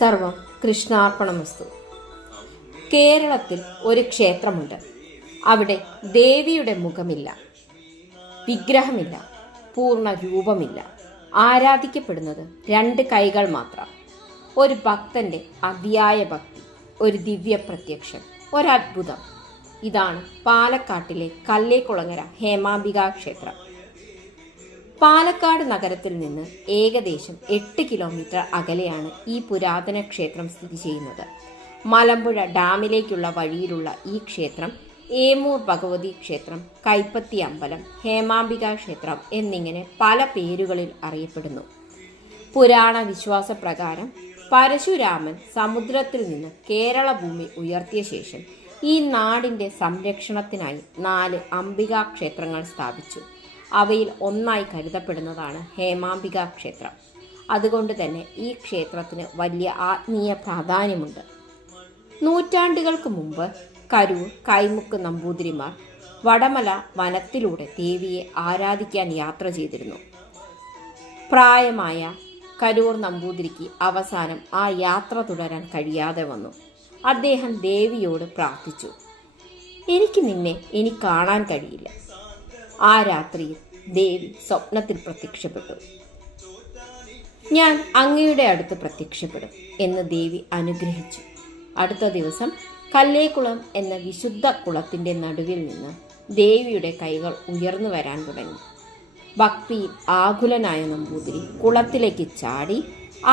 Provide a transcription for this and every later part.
സർവം കൃഷ്ണാർപ്പണമസ്തു. കേരളത്തിൽ ഒരു ക്ഷേത്രമുണ്ട്. അവിടെ ദേവിയുടെ മുഖമില്ല, വിഗ്രഹമില്ല, പൂർണ്ണ രൂപമില്ല. ആരാധിക്കപ്പെടുന്നത് 2 കൈകൾ മാത്രം. ഒരു ഭക്തന്റെ അതിയായ ഭക്തി, ഒരു ദിവ്യ പ്രത്യക്ഷം, ഒരത്ഭുതം. ഇതാണ് പാലക്കാട്ടിലെ കല്ലേക്കുളങ്ങര ഹേമാംബികാ ക്ഷേത്രം. പാലക്കാട് നഗരത്തിൽ നിന്ന് ഏകദേശം 8 കിലോമീറ്റർ അകലെയാണ് ഈ പുരാതന ക്ഷേത്രം സ്ഥിതി ചെയ്യുന്നത്. മലമ്പുഴ ഡാമിലേക്കുള്ള വഴിയിലുള്ള ഈ ക്ഷേത്രം ഏമൂർ ഭഗവതി ക്ഷേത്രം, കൈപ്പത്തി അമ്പലം, ഹേമാംബികാ ക്ഷേത്രം എന്നിങ്ങനെ പല പേരുകളിൽ അറിയപ്പെടുന്നു. പുരാണ വിശ്വാസപ്രകാരം പരശുരാമൻ സമുദ്രത്തിൽ നിന്ന് കേരള ഭൂമി ഉയർത്തിയ ശേഷം ഈ നാടിൻ്റെ സംരക്ഷണത്തിനായി 4 അംബികാ ക്ഷേത്രങ്ങൾ സ്ഥാപിച്ചു. അവയിൽ ഒന്നായി കരുതപ്പെടുന്നതാണ് ഹേമാംബികാ ക്ഷേത്രം. അതുകൊണ്ട് തന്നെ ഈ ക്ഷേത്രത്തിന് വലിയ ആത്മീയ പ്രാധാന്യമുണ്ട്. നൂറ്റാണ്ടുകൾക്ക് മുമ്പ് കരൂർ കൈമുക്ക് നമ്പൂതിരിമാർ വടമല വനത്തിലൂടെ ദേവിയെ ആരാധിക്കാൻ യാത്ര ചെയ്തിരുന്നു. പ്രായമായ കരൂർ നമ്പൂതിരിക്ക് അവസാനം ആ യാത്ര തുടരാൻ കഴിയാതെ വന്നു. അദ്ദേഹം ദേവിയോട് പ്രാർത്ഥിച്ചു, എനിക്ക് നിന്നെ ഇനി കാണാൻ കഴിയില്ല. ആ രാത്രിയിൽ ദേവി സ്വപ്നത്തിൽ പ്രത്യക്ഷപ്പെട്ടു. ഞാൻ അങ്ങയുടെ അടുത്ത് പ്രത്യക്ഷപ്പെടും എന്ന് ദേവി അനുഗ്രഹിച്ചു. അടുത്ത ദിവസം കല്ലേക്കുളം എന്ന വിശുദ്ധ കുളത്തിൻ്റെ നടുവിൽ നിന്ന് ദേവിയുടെ കൈകൾ ഉയർന്നു വരാൻ തുടങ്ങി. ഭക്തിയിൽ ആകുലനായ നമ്പൂതിരി കുളത്തിലേക്ക് ചാടി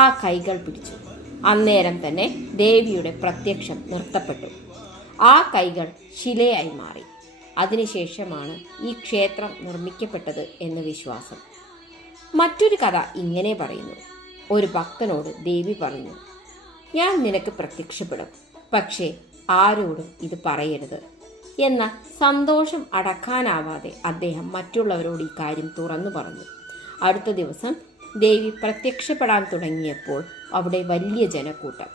ആ കൈകൾ പിടിച്ചു. അന്നേരം തന്നെ ദേവിയുടെ പ്രത്യക്ഷം നിർത്തപ്പെട്ടു. ആ കൈകൾ ശിലയായി മാറി. അതിനുശേഷമാണ് ഈ ക്ഷേത്രം നിർമ്മിക്കപ്പെട്ടത് എന്ന് വിശ്വാസം. മറ്റൊരു കഥ ഇങ്ങനെ പറയുന്നു. ഒരു ഭക്തനോട് ദേവി പറഞ്ഞു, ഞാൻ നിനക്ക് പ്രത്യക്ഷപ്പെടും, പക്ഷേ ആരോടും ഇത് പറയരുത്. എന്നാൽ സന്തോഷം അടക്കാനാവാതെ അദ്ദേഹം മറ്റുള്ളവരോട് ഈ കാര്യം തുറന്നു പറഞ്ഞു. അടുത്ത ദിവസം ദേവി പ്രത്യക്ഷപ്പെടാൻ തുടങ്ങിയപ്പോൾ അവിടെ വലിയ ജനക്കൂട്ടം.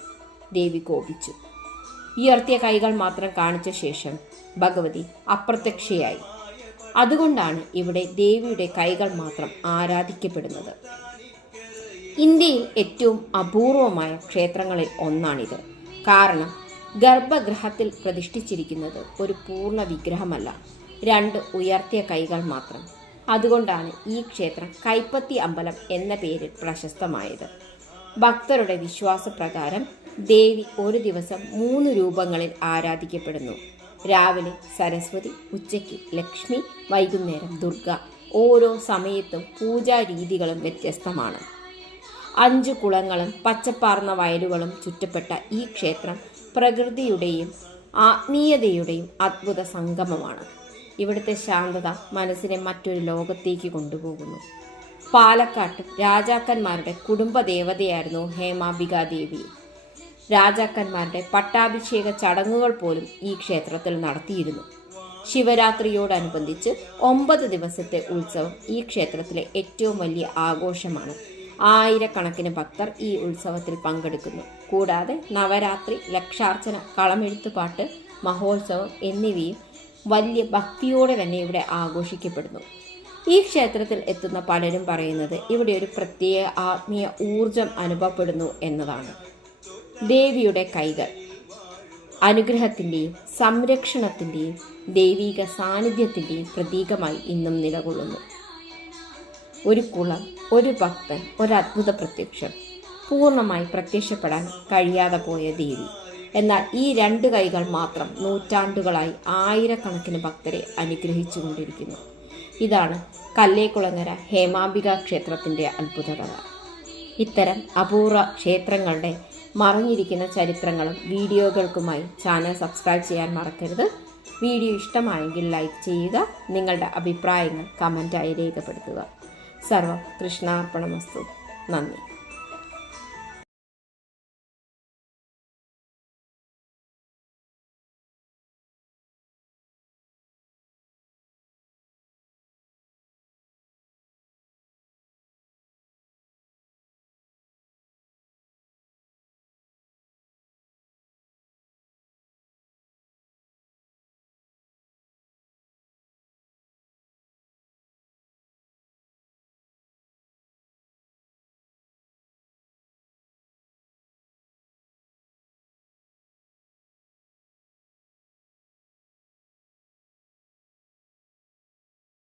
ദേവി കോപിച്ചു. ഉയർത്തിയ കൈകൾ മാത്രം കാണിച്ച ശേഷം ഭഗവതി അപ്രത്യക്ഷയായി. അതുകൊണ്ടാണ് ഇവിടെ ദേവിയുടെ കൈകൾ മാത്രം ആരാധിക്കപ്പെടുന്നത്. ഇന്ത്യയിൽ ഏറ്റവും അപൂർവമായ ക്ഷേത്രങ്ങളിൽ ഒന്നാണിത്. കാരണം ഗർഭഗൃഹത്തിൽ പ്രതിഷ്ഠിച്ചിരിക്കുന്നത് ഒരു പൂർണ്ണ വിഗ്രഹമല്ല, 2 ഉയർത്തിയ കൈകൾ മാത്രം. അതുകൊണ്ടാണ് ഈ ക്ഷേത്രം കൈപ്പത്തി അമ്പലം എന്ന പേരിൽ പ്രശസ്തമായത്. ഭക്തരുടെ വിശ്വാസപ്രകാരം ദേവി ഒരു ദിവസം 3 രൂപങ്ങളിൽ ആരാധിക്കപ്പെടുന്നു. രാവിലെ സരസ്വതി, ഉച്ചയ്ക്ക് ലക്ഷ്മി, വൈകുന്നേരം ദുർഗ. ഓരോ സമയത്തും പൂജാ രീതികളും വ്യത്യസ്തമാണ്. 5 കുളങ്ങളും പച്ചപ്പാർന്ന വയലുകളും ചുറ്റപ്പെട്ട ഈ ക്ഷേത്രം പ്രകൃതിയുടെയും ആത്മീയതയുടെയും അദ്ഭുത സംഗമമാണ്. ഇവിടുത്തെ ശാന്തത മനസ്സിനെ മറ്റൊരു ലോകത്തേക്ക് കൊണ്ടുപോകുന്നു. പാലക്കാട്ട് രാജാക്കന്മാരുടെ കുടുംബദേവതയായിരുന്നു ഹേമാംബികാ ദേവി. രാജാക്കന്മാരുടെ പട്ടാഭിഷേക ചടങ്ങുകൾ പോലും ഈ ക്ഷേത്രത്തിൽ നടത്തിയിരുന്നു. ശിവരാത്രിയോടനുബന്ധിച്ച് 9 ദിവസത്തെ ഉത്സവം ഈ ക്ഷേത്രത്തിലെ ഏറ്റവും വലിയ ആഘോഷമാണ്. ആയിരക്കണക്കിന് ഭക്തർ ഈ ഉത്സവത്തിൽ പങ്കെടുക്കുന്നു. കൂടാതെ നവരാത്രി, ലക്ഷാർച്ചന, കളമെഴുത്തുപാട്ട്, മഹോത്സവം എന്നിവയും വലിയ ഭക്തിയോടെ തന്നെ ഇവിടെ ആഘോഷിക്കപ്പെടുന്നു. ഈ ക്ഷേത്രത്തിൽ എത്തുന്ന പലരും പറയുന്നത് ഇവിടെ ഒരു പ്രത്യേക ആത്മീയ ഊർജം അനുഭവപ്പെടുന്നു എന്നതാണ്. ദേവിയുടെ കൈകൾ അനുഗ്രഹത്തിൻ്റെയും സംരക്ഷണത്തിൻ്റെയും ദൈവിക സാന്നിധ്യത്തിൻ്റെയും പ്രതീകമായി ഇന്നും നിലകൊള്ളുന്നു. ഒരു കുളം, ഒരു ഭക്തൻ, ഒരത്ഭുത പ്രത്യക്ഷം, പൂർണ്ണമായി പ്രത്യക്ഷപ്പെടാൻ കഴിയാതെ പോയ ദേവി. എന്നാൽ ഈ 2 കൈകൾ മാത്രം നൂറ്റാണ്ടുകളായി ആയിരക്കണക്കിന് ഭക്തരെ അനുഗ്രഹിച്ചുകൊണ്ടിരിക്കുന്നു. ഇതാണ് കല്ലേക്കുളങ്ങര ഹേമാംബികാ ക്ഷേത്രത്തിൻ്റെ അത്ഭുതകഥ. ഇത്തരം അപൂർവ ക്ഷേത്രങ്ങളുടെ മറഞ്ഞിരിക്കുന്ന ചരിത്രങ്ങളും വീഡിയോകൾക്കുമായി ചാനൽ സബ്സ്ക്രൈബ് ചെയ്യാൻ മറക്കരുത്. വീഡിയോ ഇഷ്ടമായെങ്കിൽ ലൈക്ക് ചെയ്യുക. നിങ്ങളുടെ അഭിപ്രായങ്ങൾ കമൻറ്റായി രേഖപ്പെടുത്തുക. സർവം കൃഷ്ണാർപ്പണമസ്തു. നന്ദി.